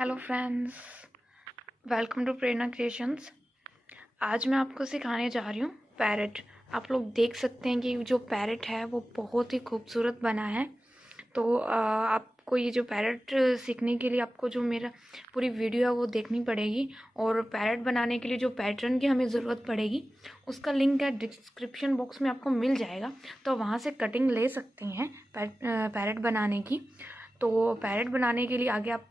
Hello friends, welcome to Prerna creations. आज मैं आपको सिखाने जा रही हूँ पैरेट। आप लोग देख सकते हैं कि जो पैरेट है वो बहुत ही खूबसूरत बना है। तो आपको ये जो पैरेट सीखने के लिए आपको जो मेरा पूरी वीडियो है वो देखनी पड़ेगी। और पैरेट बनाने के लिए जो पैटर्न की हमें ज़रूरत पड़ेगी उसका लिंक है डिस्क्रिप्शन बॉक्स में, आपको मिल जाएगा। तो वहाँ से कटिंग ले सकते हैं पैरेट बनाने की। तो पैरेट बनाने के लिए आगे आप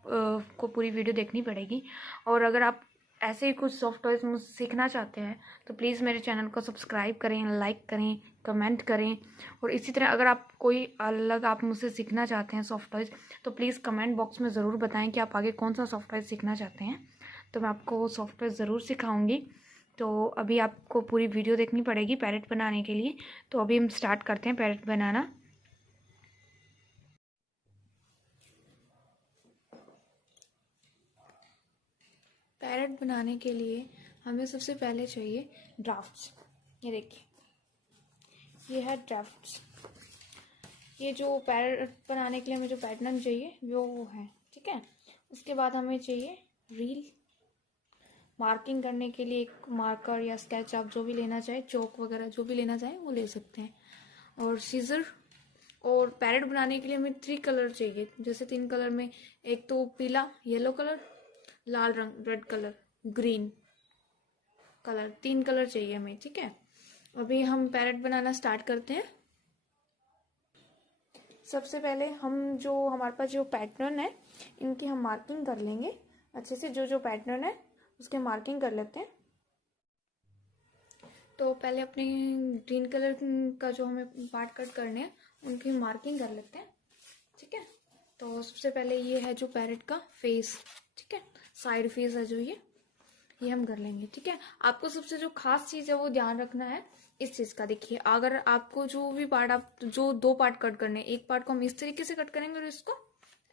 को पूरी वीडियो देखनी पड़ेगी। और अगर आप ऐसे ही कुछ सॉफ्ट टॉयज़ मुझसे सीखना चाहते हैं तो प्लीज़ मेरे चैनल को सब्सक्राइब करें, लाइक करें, कमेंट करें। और इसी तरह अगर आप कोई अलग आप मुझसे सीखना चाहते हैं सॉफ्ट टॉयज़ तो प्लीज़ कमेंट बॉक्स में ज़रूर बताएं कि आप आगे कौन सा सॉफ्ट टॉयज़ सीखना चाहते हैं। तो मैं आपको सॉफ्ट टॉयज़ ज़रूर सिखाऊंगी। तो अभी आपको पूरी वीडियो देखनी पड़ेगी पैरेट बनाने के लिए। तो अभी हम स्टार्ट करते हैं पैरेट बनाना। पैरेट बनाने के लिए हमें सबसे पहले चाहिए ड्राफ्ट्स। ये देखिए, ये है ड्राफ्ट्स। ये जो पैरेट बनाने के लिए हमें जो पैटर्न चाहिए वो है, ठीक है। उसके बाद हमें चाहिए रील। मार्किंग करने के लिए एक मार्कर या स्केच, आप जो भी लेना चाहें, चौक वगैरह जो भी लेना चाहें वो ले सकते हैं। और सीजर। और पैरेट बनाने के लिए हमें 3 कलर चाहिए, जैसे 3 कलर में एक तो पीला, येलो कलर, लाल रंग, red colour, green colour, 3 colour चाहिए हमें, ठीक है। अभी हम पैरेट बनाना स्टार्ट करते हैं। सबसे पहले हम जो हमारे पास जो पैटर्न है इनकी हम मार्किंग कर लेंगे अच्छे से। जो जो पैटर्न है उसके मार्किंग कर लेते हैं। तो पहले अपने ग्रीन कलर का जो हमें पार्ट कट करने हैं उनकी मार्किंग कर लेते हैं, ठीक है। तो सबसे पहले ये है जो पैरेट का फेस, ठीक है, साइड फेस है जो ये हम कर लेंगे, ठीक है। आपको सबसे जो खास चीज़ है वो ध्यान रखना है इस चीज़ का। देखिए, अगर आपको जो भी पार्ट, आप जो 2 पार्ट कट करने, एक पार्ट को हम इस तरीके से कट करेंगे और इसको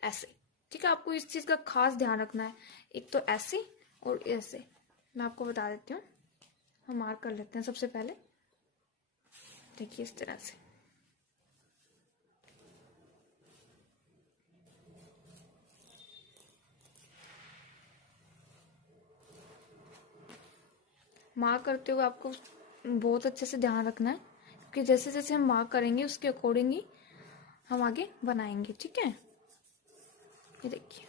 ऐसे, ठीक है। आपको इस चीज़ का खास ध्यान रखना है, एक तो ऐसे और ऐसे। मैं आपको बता देती हूँ, हम मार्क कर लेते हैं सबसे पहले। देखिए इस तरह से। मार्क करते हुए आपको बहुत अच्छे से ध्यान रखना है, क्योंकि जैसे जैसे हम मार्क करेंगे उसके अकॉर्डिंग ही हम आगे बनाएंगे, ठीक है। ये देखिए,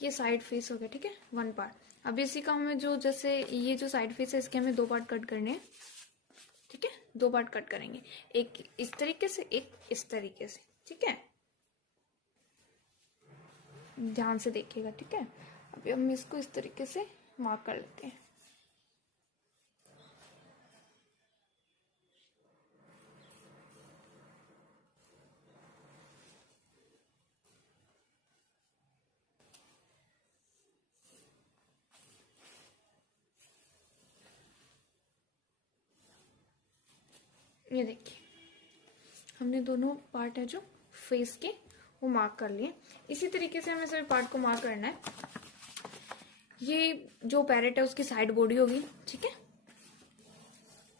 ये साइड फेस हो गया, ठीक है, 1 पार्ट। अब इसी का हमें जो, जैसे ये जो साइड फेस है इसके हमें 2 पार्ट कट करने हैं, ठीक है। 2 पार्ट कट करेंगे, एक इस तरीके से, एक इस तरीके से, ठीक है। ध्यान से देखिएगा, ठीक है। अभी हम इसको इस तरीके से मार्क कर लेते हैं। ये देखिए, हमने दोनों पार्ट है जो फेस के वो मार्क कर लिए। इसी तरीके से हमें सभी पार्ट को मार्क करना है। ये जो पैरेट है उसकी साइड बॉडी होगी, ठीक है।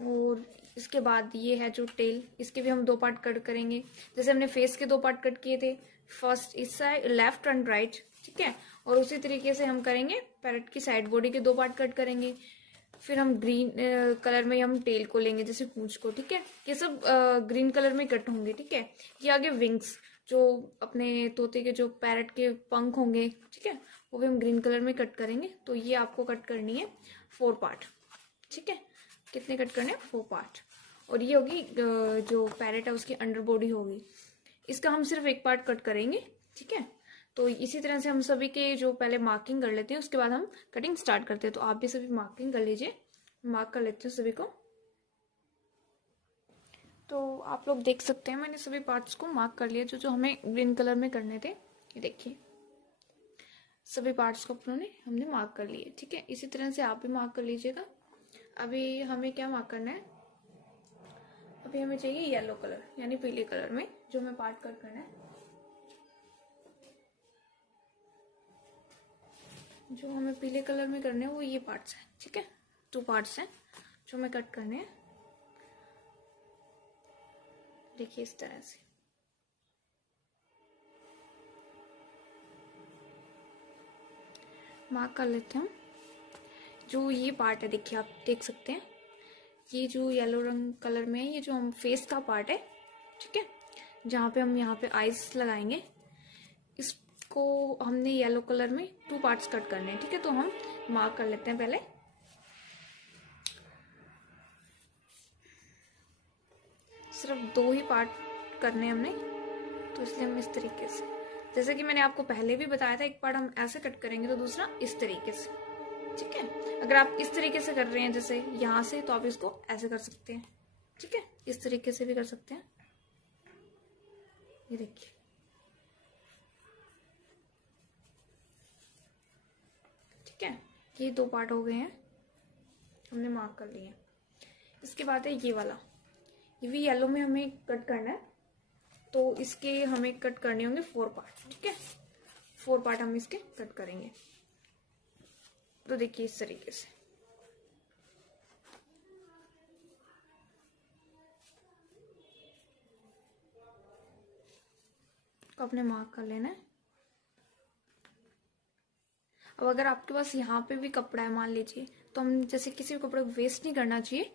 और इसके बाद ये है जो टेल, इसके भी हम 2 पार्ट कट करेंगे। जैसे हमने फेस के 2 पार्ट कट किए थे, फर्स्ट इस साइड, लेफ्ट एंड राइट, ठीक है। और उसी तरीके से हम करेंगे पैरेट की साइड बॉडी के 2 पार्ट कट करेंगे। फिर हम ग्रीन कलर में हम टेल को लेंगे, जैसे पूंछ को, ठीक है। ये सब ग्रीन कलर में कट होंगे, ठीक है। ये आगे विंग्स, जो अपने तोते के जो पैरेट के पंख होंगे, ठीक है, वो भी हम ग्रीन कलर में कट करेंगे। तो ये आपको कट करनी है 4 पार्ट, ठीक है। कितने कट करने हैं? 4 पार्ट। और ये होगी जो पैरेट है उसकी अंडर बॉडी होगी, इसका हम सिर्फ 1 पार्ट कट करेंगे, ठीक है। तो इसी तरह से हम सभी के जो पहले मार्किंग कर लेते हैं, उसके बाद हम कटिंग स्टार्ट करते हैं। तो आप भी सभी मार्किंग कर लीजिए, मार्क कर लेते हैं सभी को। तो आप लोग देख सकते हैं मैंने सभी पार्ट्स को मार्क कर लिया जो जो हमें ग्रीन कलर में करने थे। ये देखिए, सभी पार्ट्स को हमने मार्क कर लिए, ठीक है। इसी तरह से आप भी मार्क कर लीजिएगा। अभी हमें क्या मार्क करना है? अभी हमें चाहिए येलो कलर, यानी पीले कलर में जो हमें पार्ट कट करना है। जो हमें पीले कलर में करने हैं वो ये पार्ट्स हैं, ठीक है। 2 पार्ट्स हैं जो हमें कट करने हैं। देखिए इस तरह से। मार्क कर लेते हैं। जो ये पार्ट है देखिए, आप देख सकते हैं ये जो येलो रंग कलर में है, ये जो हम फेस का पार्ट है, ठीक है, जहाँ पे हम यहाँ पे आईज लगाएंगे, इसको हमने येलो कलर में 2 पार्ट्स कट करने हैं, ठीक है। तो हम मार्क कर लेते हैं पहले। सिर्फ 2 ही पार्ट करने हैं हमने, तो इसलिए हम इस तरीके से, जैसे कि मैंने आपको पहले भी बताया था, एक पार्ट हम ऐसे कट करेंगे तो दूसरा इस तरीके से, ठीक है। अगर आप इस तरीके से कर रहे हैं जैसे यहाँ से, तो आप इसको ऐसे कर सकते हैं, ठीक है। इस तरीके से भी कर सकते हैं। ये देखिए, ठीक है। ये 2 पार्ट हो गए हैं, हमने मार्क कर लिए। इसके बाद है ये वाला, ये भी येलो में हमें कट करना है, तो इसके हमें कट करने होंगे 4 पार्ट, ठीक है। 4 पार्ट हम इसके कट करेंगे। तो देखिए इस तरीके से। तो आपने मार्क कर लेना है। अब अगर आपके पास यहाँ पे भी कपड़ा है मान लीजिए, तो हम जैसे किसी भी कपड़े को वेस्ट नहीं करना चाहिए,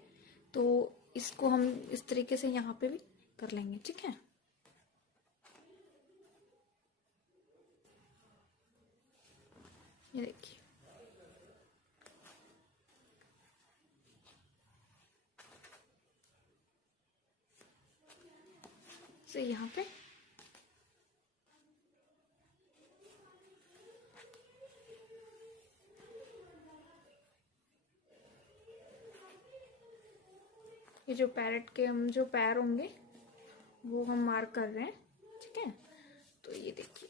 तो इसको हम इस तरीके से यहाँ पे भी कर लेंगे, ठीक है। ये देखिए, से यहाँ पे ये जो पैरेट के हम जो पैर होंगे वो हम मार्क कर रहे हैं, ठीक है। तो ये देखिए,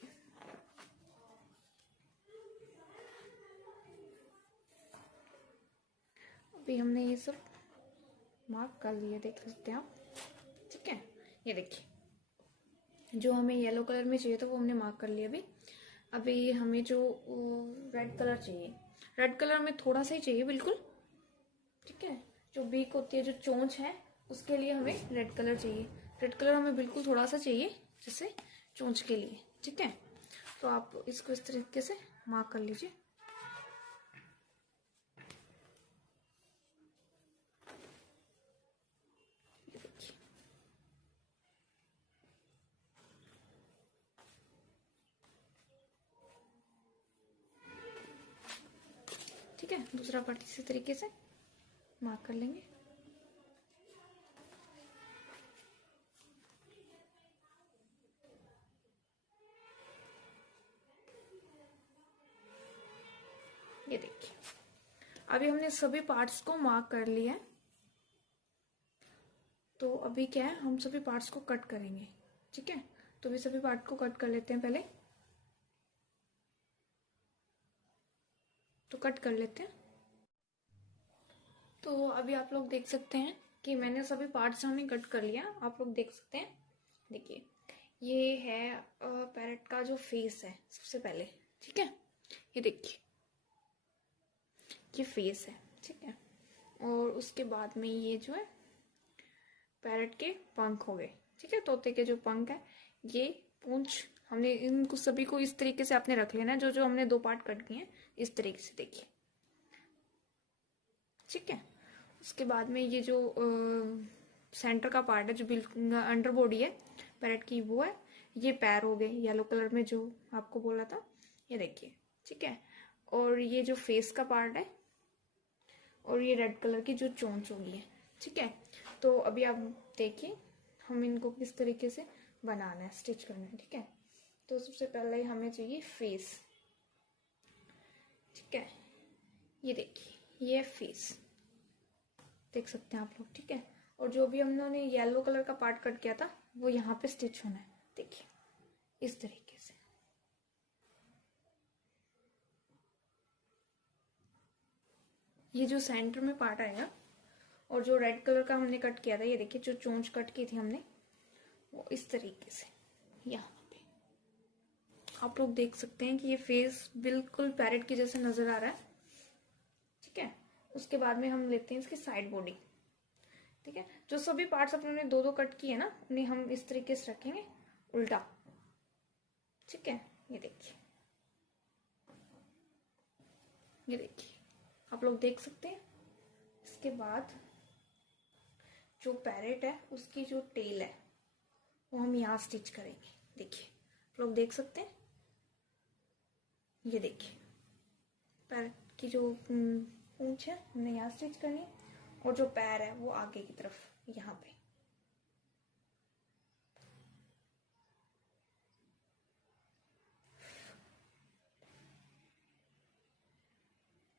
अभी हमने ये सब मार्क कर लिया, देख सकते हैं आप, ठीक है। ये देखिए, जो हमें येलो कलर में चाहिए था वो हमने मार्क कर लिया। अभी हमें जो रेड कलर चाहिए, रेड कलर हमें थोड़ा सा ही चाहिए बिल्कुल, ठीक है। जो बीक होती है, जो चोंच है, उसके लिए हमें रेड कलर चाहिए। रेड कलर हमें बिल्कुल थोड़ा सा चाहिए, जैसे चोंच के लिए, ठीक है। तो आप इसको इस तरीके से मार्क कर लीजिए। ठीक है, दूसरा पार्ट इसी तरीके से मार्क कर लेंगे। ये देखिए, अभी हमने सभी पार्ट्स को मार्क कर लिया है। तो अभी क्या है, हम सभी पार्ट्स को कट करेंगे, ठीक है। तो अभी सभी पार्ट को कट कर लेते हैं पहले। तो कट कर लेते हैं। तो अभी आप लोग देख सकते हैं कि मैंने सभी पार्ट्स हमने कट कर लिया। आप लोग देख सकते हैं, देखिए ये है पैरेट का जो फेस है सबसे पहले, ठीक है। ये देखिए, ये फेस है, ठीक है। और उसके बाद में ये जो है पैरेट के पंख हो गए, ठीक है। तोते के जो पंख है, ये पूंछ, हमने इनको सभी को इस तरीके से आपने रख लेना है। जो जो हमने 2 पार्ट कट किए हैं इस तरीके से, देखिए, ठीक है। उसके बाद में ये जो सेंटर का पार्ट है, जो बिल्कुल अंडर बॉडी है पैरेट की, वो है। ये पैर हो गए येलो कलर में जो आपको बोला था, ये देखिए, ठीक है। और ये जो फेस का पार्ट है, और ये रेड कलर की जो चोंच होगी है, ठीक है। तो अभी आप देखिए हम इनको किस तरीके से बनाना है, स्टिच करना है, ठीक है। तो सबसे पहले हमें चाहिए फेस, ठीक है। ये देखिए, ये फेस देख सकते हैं आप लोग, ठीक है। और जो भी हम लोगों ने येलो कलर का पार्ट कट किया था वो यहाँ पे स्टिच होना है, देखिए इस तरीके से। ये जो सेंटर में पार्ट आएगा, और जो रेड कलर का हमने कट किया था, ये देखिए जो चोंच कट की थी हमने, वो इस तरीके से यहाँ पे आप लोग देख सकते हैं कि ये फेस बिल्कुल पैरेट की जैसे नजर आ रहा है, ठीक है। उसके बाद में हम लेते हैं इसकी साइड बॉडी। ठीक है। जो सभी पार्ट्स अपने दो दो कट किए ना, उन्हें हम इस तरीके से रखेंगे उल्टा। ठीक है, ये देखिए, ये देखिए, आप लोग देख सकते हैं। इसके बाद जो पैरेट है उसकी जो टेल है वो हम यहाँ स्टिच करेंगे। देखिए, आप लोग देख सकते हैं, ये देखिए, पैरेट की जो पूंछ है हमने यहाँ स्टिच करनी है, और जो पैर है वो आगे की तरफ यहाँ पे।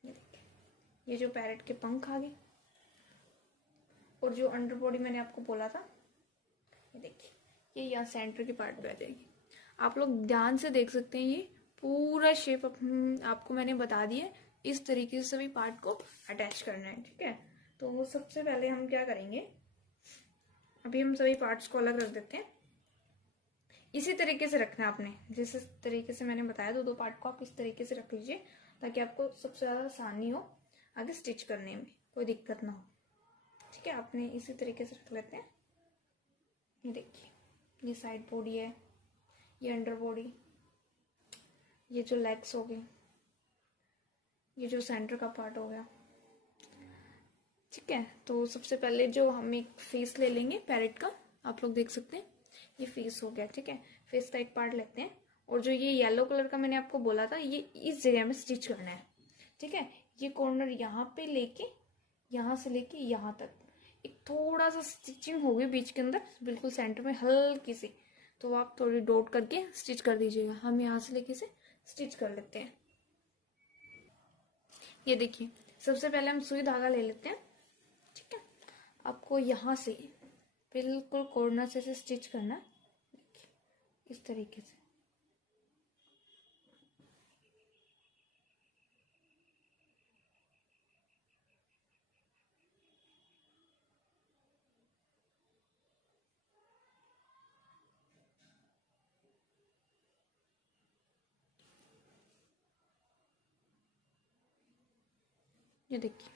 ये देखिए, ये जो पैरेट के पंख आ गए, और जो अंडर बॉडी मैंने आपको बोला था, ये देखिए, ये यहाँ सेंटर की पार्ट पे आ जाएगी। आप लोग ध्यान से देख सकते हैं, ये पूरा शेप आपको मैंने बता दिया। इस तरीके से सभी पार्ट को अटैच करना है। ठीक है, तो सबसे पहले हम क्या करेंगे, अभी हम सभी पार्ट्स को अलग रख देते हैं। इसी तरीके से रखना है आपने, जिस तरीके से मैंने बताया, दो दो पार्ट को आप इस तरीके से रख लीजिए, ताकि आपको सबसे ज़्यादा आसानी हो आगे स्टिच करने में, कोई दिक्कत ना हो। ठीक है, आपने इसी तरीके से रख लेते हैं। ये देखिए, ये साइड बॉडी है, ये अंडर बॉडी, ये जो लेग्स हो गए, ये जो सेंटर का पार्ट हो गया। ठीक है, तो सबसे पहले जो हम एक फेस ले लेंगे पैरेट का, आप लोग देख सकते हैं, ये फेस हो गया। ठीक है, फेस का एक पार्ट लेते हैं, और जो ये येलो कलर का मैंने आपको बोला था, ये इस जगह में स्टिच करना है। ठीक है, ये कॉर्नर यहाँ पे लेके, यहाँ से लेके यहाँ तक एक थोड़ा सा स्टिचिंग होगी बीच के अंदर, बिल्कुल सेंटर में हल्की सी, तो आप थोड़ी डॉट करके स्टिच कर दीजिएगा। हम यहाँ से लेके से स्टिच कर लेते हैं। ये देखिए, सबसे पहले हम सुई धागा ले लेते हैं। ठीक है, आपको यहाँ से बिल्कुल कॉर्नर से स्टिच करना है, इस तरीके से। ये देखिए,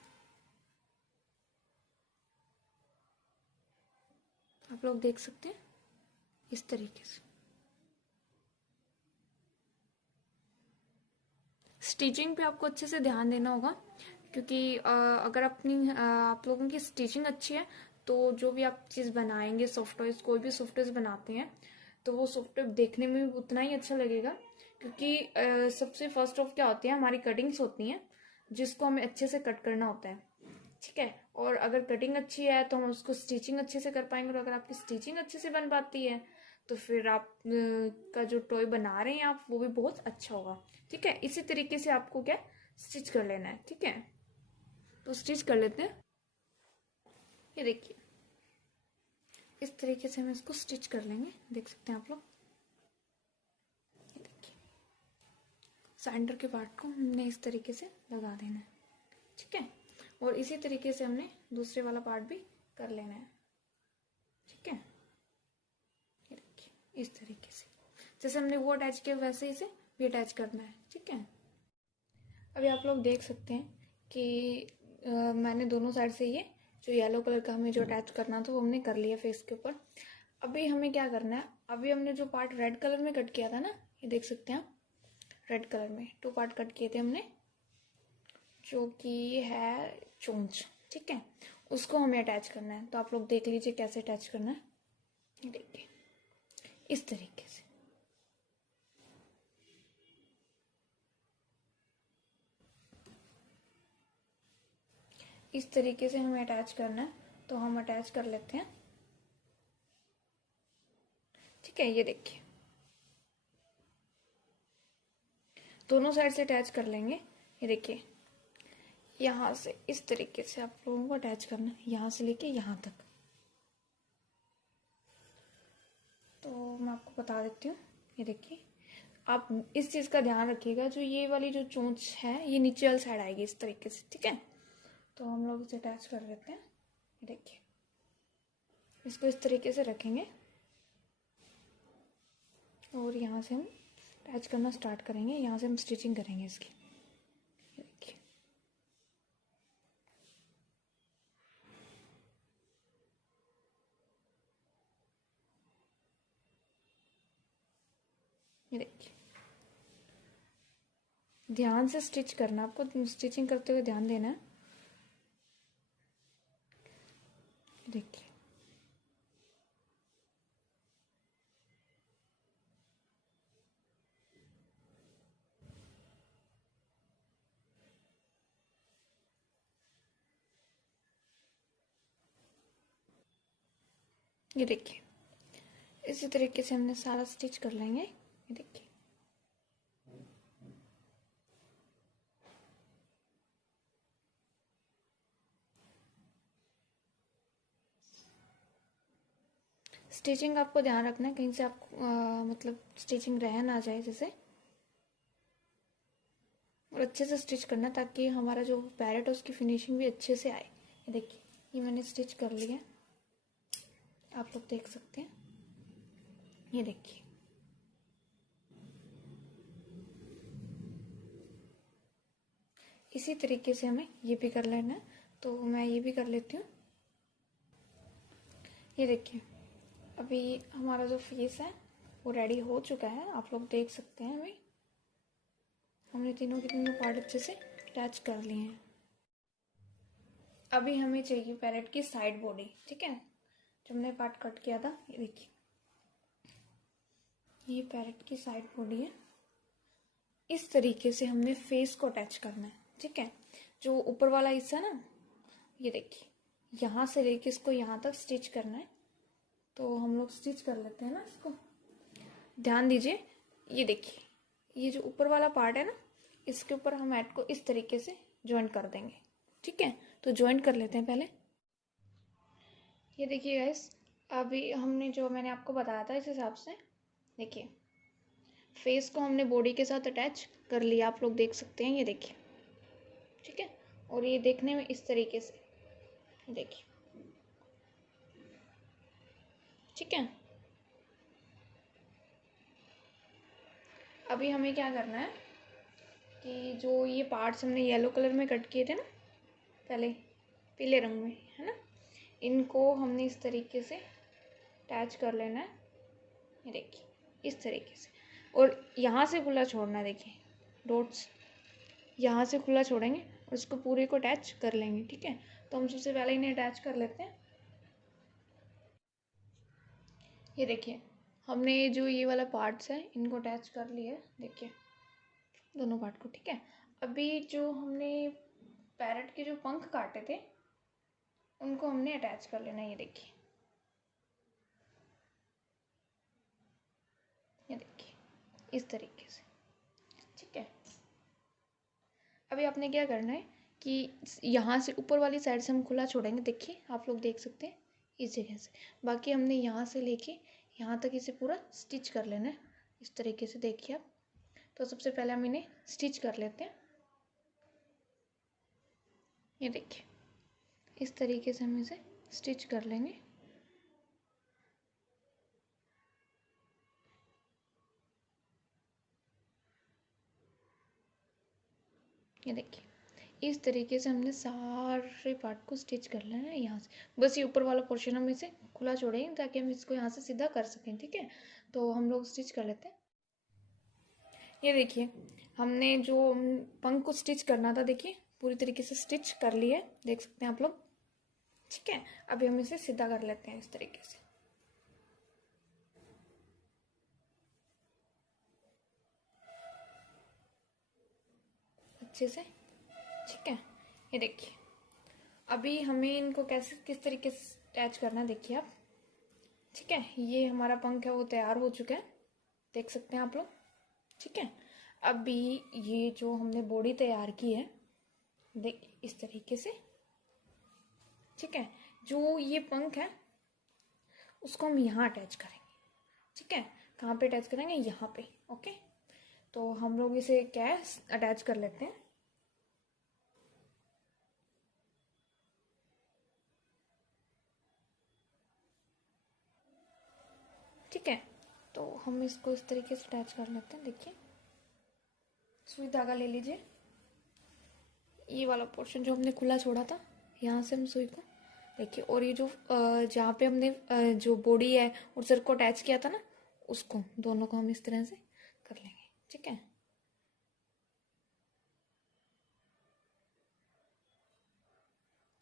आप लोग देख सकते हैं, इस तरीके से। स्टिचिंग पे आपको अच्छे से ध्यान देना होगा, क्योंकि अगर आप लोगों की स्टिचिंग अच्छी है, तो जो भी आप चीज़ बनाएंगे, सॉफ्टवेयर, कोई भी सॉफ्टवेयर बनाते हैं, तो वो सॉफ्टवेयर देखने में भी उतना ही अच्छा लगेगा। क्योंकि सबसे फर्स्ट ऑफ क्या होती है, हमारी कटिंग्स होती हैं, जिसको हमें अच्छे से कट करना होता है। ठीक है, और अगर कटिंग अच्छी है तो हम उसको स्टिचिंग अच्छे से कर पाएंगे, और अगर आपकी स्टिचिंग अच्छे से बन पाती है तो फिर आप का जो टॉय बना रहे हैं आप, वो भी बहुत अच्छा होगा। ठीक है, इसी तरीके से आपको क्या स्टिच कर लेना है। ठीक है, तो स्टिच कर लेते हैं। ये देखिए, इस तरीके से हम इसको स्टिच कर लेंगे, देख सकते हैं आप लोग। ये देखिए, सेंटर के पार्ट को हमने इस तरीके से लगा देना है। ठीक है, और इसी तरीके से हमने दूसरे वाला पार्ट भी कर लेना है। ठीक है, ये देखिए, इस तरीके से जैसे हमने वो अटैच किया वैसे इसे भी अटैच करना है। ठीक है, अभी आप लोग देख सकते हैं कि मैंने दोनों साइड से ये जो येलो कलर का हमें जो अटैच करना था वो हमने कर लिया फेस के ऊपर। अभी हमें क्या करना है, अभी हमने जो पार्ट रेड कलर में कट किया था ना, ये देख सकते हैं आप, रेड कलर में 2 पार्ट कट किए थे हमने, जो कि है चोंच। ठीक है, उसको हमें अटैच करना है। तो आप लोग देख लीजिए कैसे अटैच करना है। ये देखिए, इस तरीके से। इस तरीके से हमें अटैच करना है, तो हम अटैच कर लेते हैं। ठीक है, ये देखिए, दोनों साइड से अटैच कर लेंगे। ये देखिए, यहाँ से इस तरीके से आप लोगों को अटैच करना है, यहाँ से लेके यहाँ तक। तो मैं आपको बता देती हूँ। ये देखिए, आप इस चीज़ का ध्यान रखिएगा, जो ये वाली जो चोंच है ये नीचे वाली साइड आएगी इस तरीके से। ठीक है, तो हम लोग इसे अटैच कर लेते हैं। ये देखिए, इसको इस तरीके से रखेंगे, और यहाँ से हम अटैच करना स्टार्ट करेंगे। यहाँ से हम स्टिचिंग करेंगे इसकी। ये देखिए, ये देखिए, ध्यान से स्टिच करना, आपको स्टिचिंग करते हुए ध्यान देना है। देखिए, ये देखिए, इसी तरीके से हमने सारा स्टिच कर लेंगे। ये देखिए, स्टिचिंग आपको ध्यान रखना है कहीं से आप मतलब स्टिचिंग रह ना जाए जैसे, और अच्छे से स्टिच करना ताकि हमारा जो पैरेट है उसकी फिनिशिंग भी अच्छे से आए। ये देखिए, ये मैंने स्टिच कर लिया, आप लोग देख सकते हैं। ये देखिए, इसी तरीके से हमें ये भी कर लेना है, तो मैं ये भी कर लेती हूँ। ये देखिए, अभी हमारा जो फेस है वो रेडी हो चुका है, आप लोग देख सकते हैं। अभी हमने तीनों के तीनों पार्ट अच्छे से अटैच कर लिए हैं। अभी हमें चाहिए पैरेट की साइड बॉडी, ठीक है, जो हमने पार्ट कट किया था। ये देखिए, ये पैरेट की साइड बॉडी है। इस तरीके से हमने फेस को अटैच करना है, ठीक है। जो ऊपर वाला हिस्सा ना, ये देखिए, यहाँ से लेके इसको यहाँ तक स्टिच करना है। तो हम लोग स्टिच कर लेते हैं ना इसको, ध्यान दीजिए। ये देखिए, ये जो ऊपर वाला पार्ट है ना, इसके ऊपर हम ऐड को इस तरीके से ज्वाइन कर देंगे, ठीक है। तो ज्वाइन कर लेते हैं पहले। ये देखिए गाइस, अभी हमने जो मैंने आपको बताया था इस हिसाब से, देखिए, फेस को हमने बॉडी के साथ अटैच कर लिया, आप लोग देख सकते हैं। ये देखिए, ठीक है, और ये देखने में इस तरीके से, देखिए, ठीक है। अभी हमें क्या करना है कि जो ये पार्ट्स हमने येलो कलर में कट किए थे ना पहले, पीले रंग में, है ना, इनको हमने इस तरीके से अटैच कर लेना है। ये देखिए, इस तरीके से, और यहाँ से खुला छोड़ना है। देखिए, डॉट्स यहाँ से खुला छोड़ेंगे और इसको पूरे को अटैच कर लेंगे, ठीक है। तो हम सबसे पहले इन्हें अटैच कर लेते हैं। ये देखिए, हमने जो ये वाला पार्ट्स है इनको अटैच कर लिया है, देखिए, दोनों पार्ट को, ठीक है। अभी जो हमने पैरेट के जो पंख काटे थे उनको हमने अटैच कर लेना है। ये देखिए, ये देखिए, इस तरीके से, ठीक है। अभी आपने क्या करना है कि यहाँ से ऊपर वाली साइड से हम खुला छोड़ेंगे, देखिए, आप लोग देख सकते हैं इस जगह से। बाकी हमने यहाँ से लेके यहाँ तक इसे पूरा स्टिच कर लेना है, इस तरीके से, देखिए आप। तो सबसे पहले हम इन्हें स्टिच कर लेते हैं। ये देखिए, इस तरीके से हम इसे स्टिच कर लेंगे। ये देखिए, इस तरीके से हमने सारे पार्ट को स्टिच कर लेना है यहाँ से। बस ये ऊपर वाला पोर्शन हम इसे खुला छोड़ेंगे ताकि हम इसको यहाँ से सीधा कर सकें, ठीक है। तो हम लोग स्टिच कर लेते हैं। ये देखिए, हमने जो पंख को स्टिच करना था, देखिए, पूरी तरीके से स्टिच कर लिया है, देख सकते हैं आप लोग, ठीक है। अभी हम इसे सीधा कर लेते हैं इस तरीके से, अच्छे से, ठीक है। ये देखिए, अभी हमें इनको कैसे किस तरीके से अटैच करना है, देखिए आप, ठीक है। ये हमारा पंख है वो तैयार हो चुका है, देख सकते हैं आप लोग, ठीक है। अभी ये जो हमने बॉडी तैयार की है, देख, इस तरीके से, ठीक है। जो ये पंख है उसको हम यहाँ अटैच करेंगे, ठीक है। कहाँ पे अटैच करेंगे? यहाँ पे, ओके। तो हम लोग इसे क्या है, अटैच कर लेते हैं। ठीक है, तो हम इसको इस तरीके से अटैच कर लेते हैं। देखिए, सुई धागा ले लीजिए, ये वाला पोर्शन जो हमने खुला छोड़ा था, यहाँ से हम सुई को, देखिए, और ये जो जहाँ पे हमने जो बॉडी है और सर को अटैच किया था ना, उसको दोनों को हम इस तरह से कर लेंगे। ठीक है,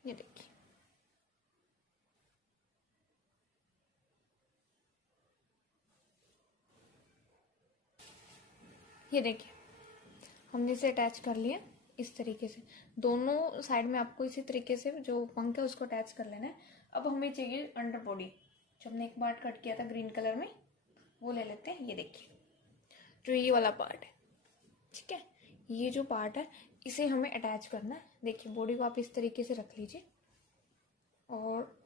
ये देखिए, ये देखिए हमने इसे अटैच कर लिया इस तरीके से। दोनों साइड में आपको इसी तरीके से जो पंख है उसको अटैच कर लेना है। अब हमें चाहिए अंडर बॉडी, जो हमने एक पार्ट कट किया था ग्रीन कलर में, वो ले लेते हैं। ये देखिए जो ये वाला पार्ट है, ठीक है, ये जो पार्ट है इसे हमें अटैच करना है। देखिए बॉडी को आप इस तरीके से रख लीजिए और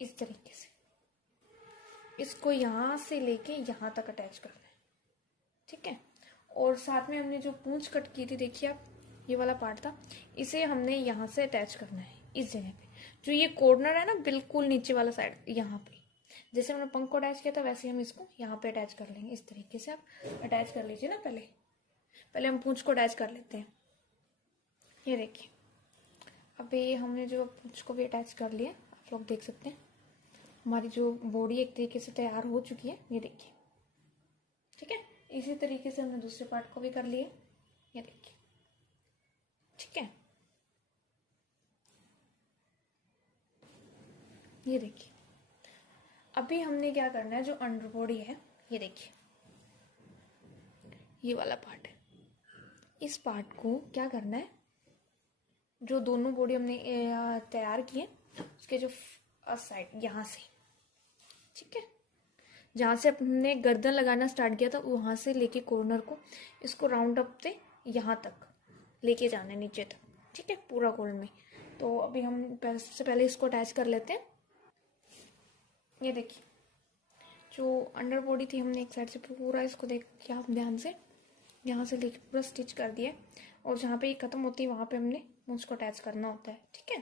इस तरीके से इसको यहाँ से लेके यहाँ तक अटैच करना है। ठीक है, और साथ में हमने जो पूंछ कट की थी, देखिए आप, ये वाला पार्ट था, इसे हमने यहाँ से अटैच करना है इस जगह पे। जो ये कॉर्नर है ना बिल्कुल नीचे वाला साइड, यहाँ पे जैसे हमने पंख को अटैच किया था वैसे हम इसको यहाँ पे अटैच कर लेंगे। इस तरीके से आप अटैच कर लीजिए ना। पहले हम पूंछ को अटैच कर लेते हैं। ये देखिए अभी हमने जो पूंछ को भी अटैच कर लिया, आप लोग देख सकते हैं हमारी जो बॉडी एक तरीके से तैयार हो चुकी है। ये देखिए, ठीक है, इसी तरीके से हमने दूसरे पार्ट को भी कर लिया। ये देखिए, ठीक है, ये देखिए अभी हमने क्या करना है, जो अंडर बॉडी है, ये देखिए ये वाला पार्ट है, इस पार्ट को क्या करना है, जो दोनों बॉडी हमने तैयार किए उसके जो साइड यहाँ से, ठीक है, जहाँ से हमने गर्दन लगाना स्टार्ट किया था वहाँ से लेके कॉर्नर को इसको राउंड अप से यहाँ तक लेके जाना है नीचे तक। ठीक है, पूरा गोल में। तो अभी हम सबसे पहले इसको अटैच कर लेते हैं। ये देखिए जो अंडर बॉडी थी हमने एक साइड से पूरा इसको देख किया आप ध्यान से, यहाँ से लेके पूरा स्टिच कर दिया और जहाँ पे ये खत्म होती है वहाँ पे हमने उसको अटैच करना होता है। ठीक है,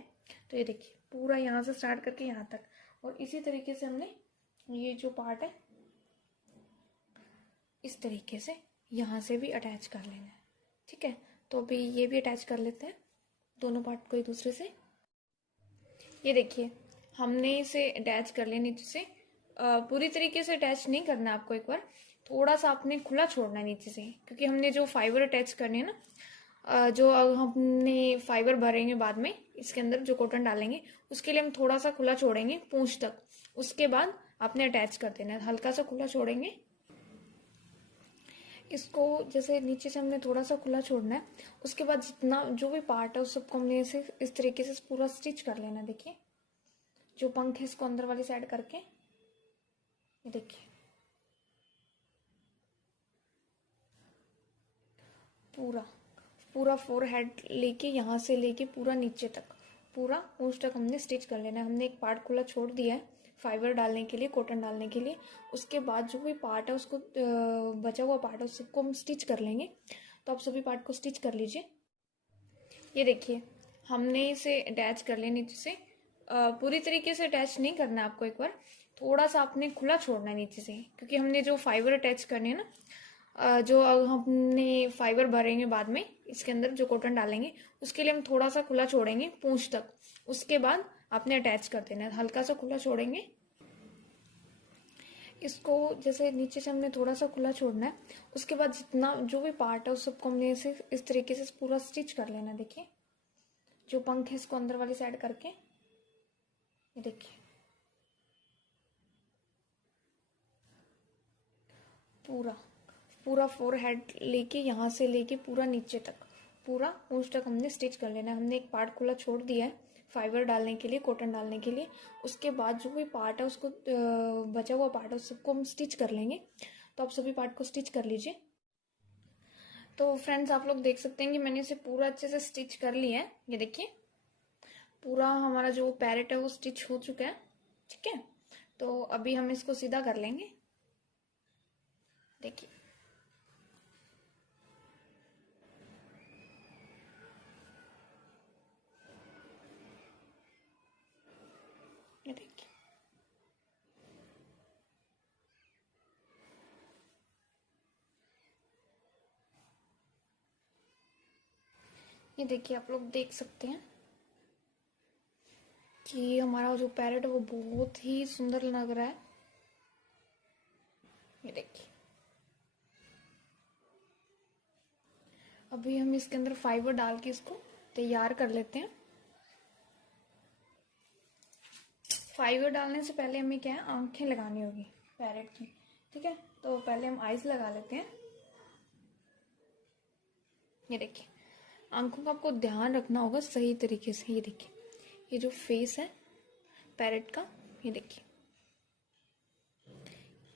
तो ये देखिए पूरा यहाँ से स्टार्ट करके यहाँ तक, और इसी तरीके से हमने ये जो पार्ट है इस तरीके से यहाँ से भी अटैच कर लेना है। ठीक है, तो अभी ये भी अटैच कर लेते हैं दोनों पार्ट को एक दूसरे से। ये देखिए हमने इसे अटैच कर लिया नीचे से। पूरी तरीके से अटैच नहीं करना आपको, एक बार थोड़ा सा आपने खुला छोड़ना है नीचे से, क्योंकि हमने जो फाइबर अटैच करने है ना, जो हमने फाइबर भरेंगे बाद में इसके अंदर जो कॉटन डालेंगे उसके लिए हम थोड़ा सा खुला छोड़ेंगे पूंछ तक, उसके बाद आपने अटैच कर देना है। हल्का सा खुला छोड़ेंगे इसको, जैसे नीचे से हमने थोड़ा सा खुला छोड़ना है, उसके बाद जितना जो भी पार्ट है उस सबको हमने ऐसे इस तरीके से पूरा स्टिच कर लेना है। देखिए जो पंख है इसको अंदर वाली साइड करके, ये देखिए पूरा पूरा फोरहेड लेके यहाँ से लेके पूरा नीचे तक, पूरा पूंछ तक हमने स्टिच कर लेना है। हमने एक पार्ट खुला छोड़ दिया है फाइबर डालने के लिए, कॉटन डालने के लिए। उसके बाद जो भी पार्ट है उसको बचा हुआ पार्ट है उसको हम स्टिच कर लेंगे। तो आप सभी पार्ट को स्टिच कर लीजिए। ये देखिए हमने इसे अटैच कर लिया नीचे से। पूरी तरीके से अटैच नहीं करना है आपको, एक बार थोड़ा सा आपने खुला छोड़ना है नीचे से, क्योंकि हमने जो फाइबर अटैच करने हैं ना, जो हमने फाइबर भरेंगे बाद में इसके अंदर जो कॉटन डालेंगे उसके लिए हम थोड़ा सा खुला छोड़ेंगे पूंछ तक, उसके बाद आपने अटैच कर देना है। हल्का सा खुला छोड़ेंगे इसको, जैसे नीचे से हमने थोड़ा सा खुला छोड़ना है, उसके बाद जितना जो भी पार्ट है उस सबको हमने ऐसे इस तरीके से पूरा स्टिच कर लेना है। देखिए जो पंख है इसको अंदर वाली साइड करके, ये देखिए पूरा पूरा फोरहेड लेके यहाँ से लेके पूरा नीचे तक, पूरा पूंछ तक हमने स्टिच कर लेना है। हमने एक पार्ट खुला छोड़ दिया है फाइबर डालने के लिए, कॉटन डालने के लिए। उसके बाद जो भी पार्ट है उसको बचा हुआ पार्ट है उस सबको हम स्टिच कर लेंगे। तो आप सभी पार्ट को स्टिच कर लीजिए। तो फ्रेंड्स आप लोग देख सकते हैं कि मैंने इसे पूरा अच्छे से स्टिच कर लिया है। ये देखिए पूरा हमारा जो पैरेट है वो स्टिच हो चुका है। ठीक है, तो अभी हम इसको सीधा कर लेंगे। देखिए ये देखिए ये देखिए आप लोग देख सकते हैं कि हमारा जो पैरेट है वो बहुत ही सुंदर लग रहा है। ये देखिए अभी हम इसके अंदर फाइबर डाल के इसको तैयार कर लेते हैं। फाइबर डालने से पहले हमें क्या है, आंखें लगानी होगी पैरेट की, ठीक है। तो पहले हम आइज लगा लेते हैं। ये देखिए, आंखों का आपको ध्यान रखना होगा सही तरीके से। ये देखिए, ये जो फेस है पैरेट का, ये देखिए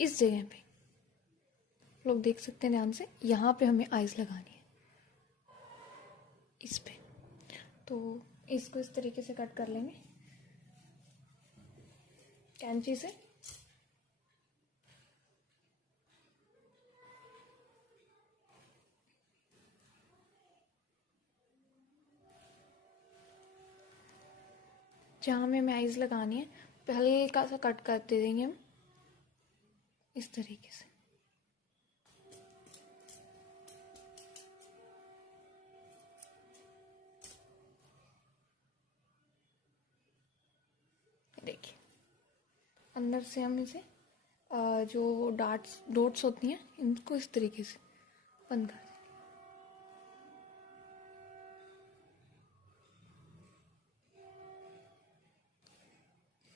इस जगह पे लोग देख सकते हैं ध्यान से, यहाँ पे हमें आइज लगानी है इस पे। तो इसको इस तरीके से कट कर लेंगे कैंची से। जहाँ हमें आइज लगानी है हल्का सा कट कर दे देंगे हम इस तरीके से। देखिए, अंदर से हम इसे जो डॉट्स होती हैं इनको इस तरीके से बंद कर देंगे।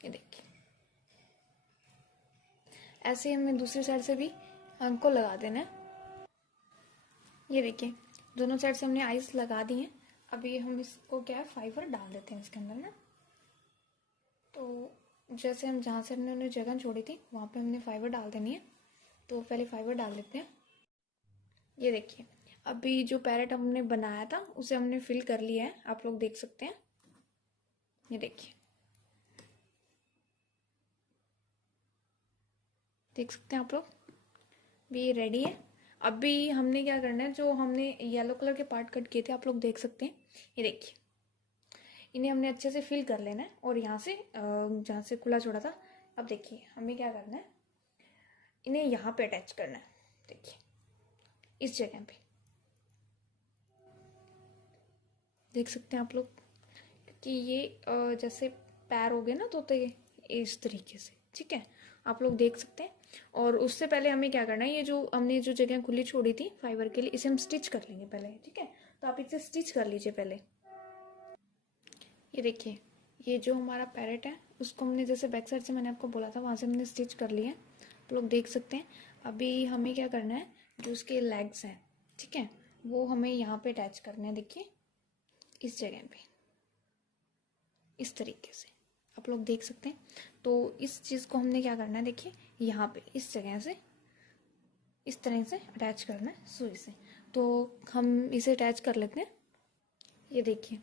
ये देखिए, ऐसे हमें दूसरी साइड से भी आंख को लगा देना है। ये देखिए, दोनों साइड से हमने आइज लगा दी है। अभी हम इसको क्या है, फाइबर डाल देते हैं इसके अंदर ना। तो जैसे हम जहाँ से हमने जगह छोड़ी थी वहाँ पे हमने फाइबर डाल देनी है। तो पहले फाइबर डाल देते हैं। ये देखिए, अभी जो पैरेट हमने बनाया था उसे हमने फिल कर लिया है, आप लोग देख सकते हैं। ये देखिए, देख सकते हैं आप लोग, भी रेडी है। अभी हमने क्या करना है, जो हमने येलो कलर के पार्ट कट किए थे आप लोग देख सकते हैं। ये देखिए, इन्हें हमने अच्छे से फिल कर लेना है। और यहाँ से जहाँ से खुला छोड़ा था, अब देखिए हमें क्या करना है, इन्हें यहाँ पे अटैच करना है। देखिए इस जगह पे देख सकते हैं आप लोग, क्योंकि ये जैसे पैर हो गए ना तोते के, इस तरीके से, ठीक है, आप लोग देख सकते हैं। और उससे पहले हमें क्या करना है, ये जो हमने जो जगह खुली छोड़ी थी फाइबर के लिए, इसे हम स्टिच कर लेंगे पहले, ठीक है। तो आप इसे स्टिच कर लीजिए पहले। ये देखिए, ये जो हमारा पैरेट है उसको हमने जैसे बैक साइड से मैंने आपको बोला था वहाँ से हमने स्टिच कर लिया है, आप लोग देख सकते हैं। अभी हमें क्या करना है, जो उसके लेग्स हैं, ठीक है, वो हमें यहाँ पे अटैच करने हैं। देखिए इस जगह पे इस तरीके से आप लोग देख सकते हैं। तो इस चीज़ को हमने क्या करना है, देखिए यहाँ पे इस जगह से इस तरह से अटैच करना है सुई से। तो हम इसे अटैच कर लेते हैं। ये देखिए,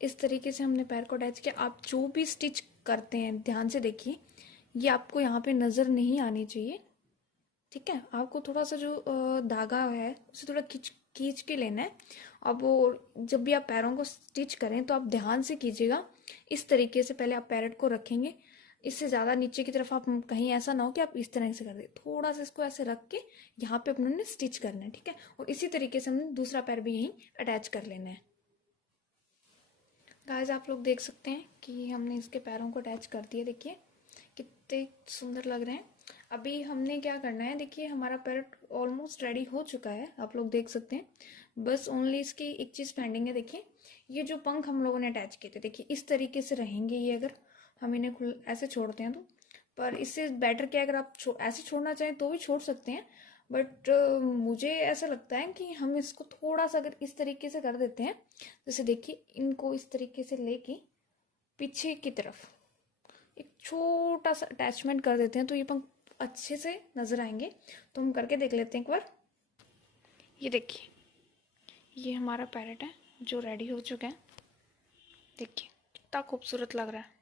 इस तरीके से हमने पैर को अटैच किया। आप जो भी स्टिच करते हैं ध्यान से देखिए, ये आपको यहाँ पे नज़र नहीं आनी चाहिए, ठीक है। आपको थोड़ा सा जो धागा है उसे थोड़ा खींच के लेना है। अब वो जब भी आप पैरों को स्टिच करें तो आप ध्यान से कीजिएगा। इस तरीके से पहले आप पैरेट को रखेंगे, इससे ज़्यादा नीचे की तरफ आप कहीं ऐसा ना हो कि आप इस तरह से कर दें। थोड़ा सा इसको ऐसे रख के यहाँ पे अपने स्टिच करना है, ठीक है। और इसी तरीके से हमने दूसरा पैर भी यहीं अटैच कर लेना है। गाइस आप लोग देख सकते हैं कि हमने इसके पैरों को अटैच कर दिया। देखिए कितने सुंदर लग रहे हैं। अभी हमने क्या करना है, देखिए हमारा पैरेट ऑलमोस्ट रेडी हो चुका है, आप लोग देख सकते हैं। बस ओनली इसकी एक चीज़ पेंडिंग है। देखिए ये जो पंख हम लोगों ने अटैच किए थे, देखिए इस तरीके से रहेंगे ये, अगर हम इन्हें ऐसे छोड़ते हैं तो। पर इससे बेटर क्या, अगर आप ऐसे छोड़ना चाहें तो भी छोड़ सकते हैं, बट मुझे ऐसा लगता है कि हम इसको थोड़ा सा अगर इस तरीके से कर देते हैं, जैसे देखिए इनको इस तरीके से लेके पीछे की तरफ एक छोटा सा अटैचमेंट कर देते हैं तो ये पंख अच्छे से नज़र आएंगे। तो हम करके देख लेते हैं एक बार। ये देखिए, ये हमारा पैरेट है जो रेडी हो चुका है। देखिए कितना खूबसूरत लग रहा है।